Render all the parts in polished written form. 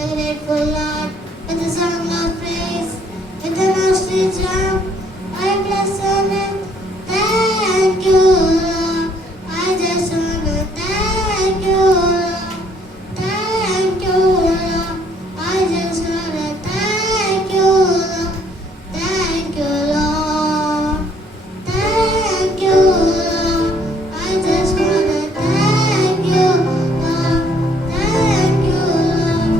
the grateful Lord, with the song of praise, with the nursery drum, I bless your name. Thank you, Lord. I just wanna thank you, Lord. Thank you, Lord. I just wanna thank you, Lord. Thank you, Lord. Thank you, Lord. I just wanna thank you, Lord. Thank you, Lord.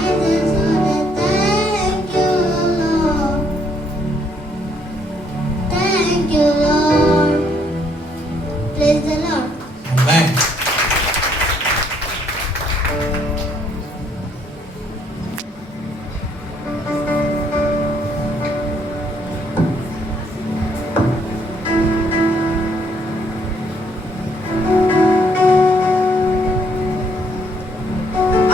I just wanna thank you, Lord. Thank you, Lord. Praise the Lord. Amen.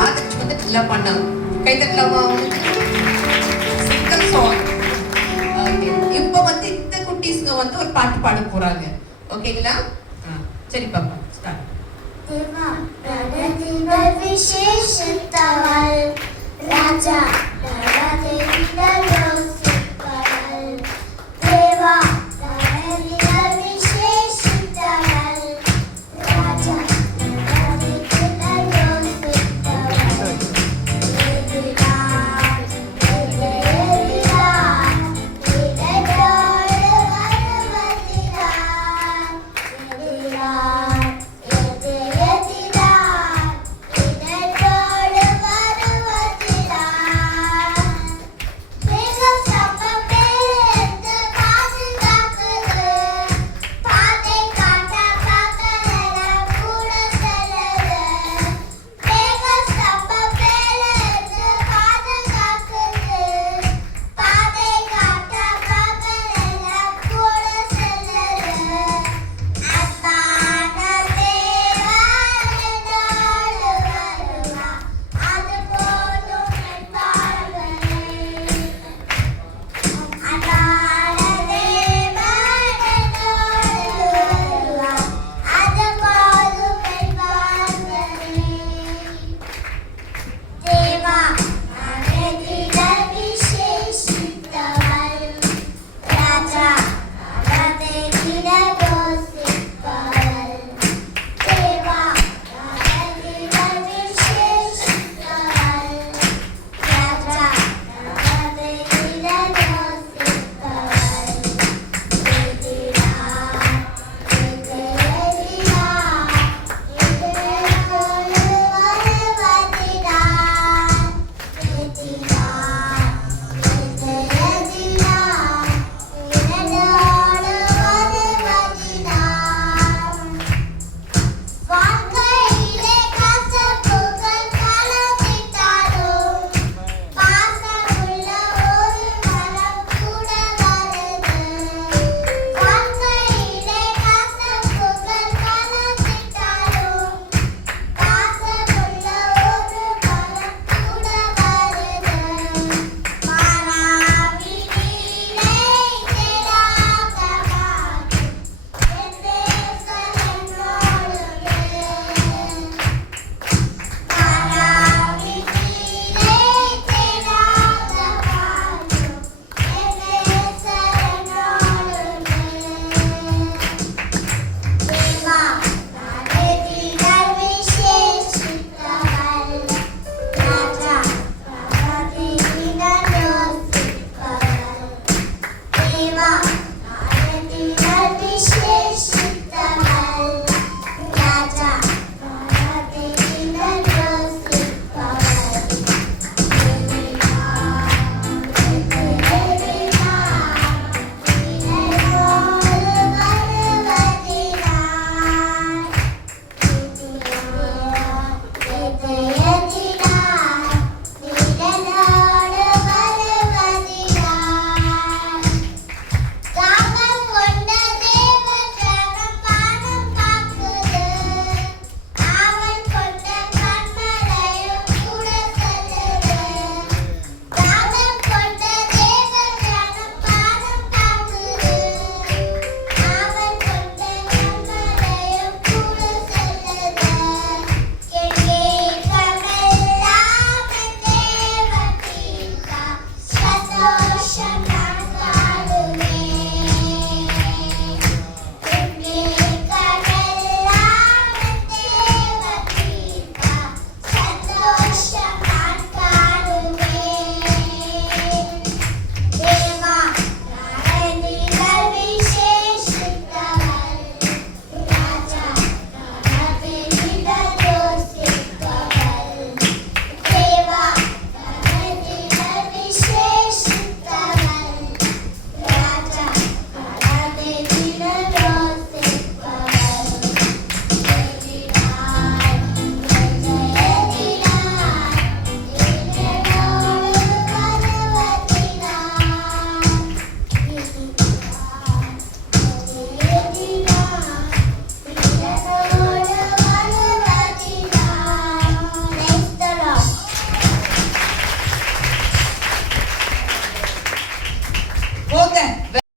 Adarsh வந்து நல்லா பண்ணாங்க. கை தட்டலாமா அவங்களுக்கு? Single song. Okay. இப்போ வந்து இந்த குட்டீஸ்ங்க வந்து ஒரு பாட்டு பாட போறாங்க. ஓகேங்களா? சரி பாப்பா ஸ்டார்ட். देवा रणदिव विशेषतवल राजा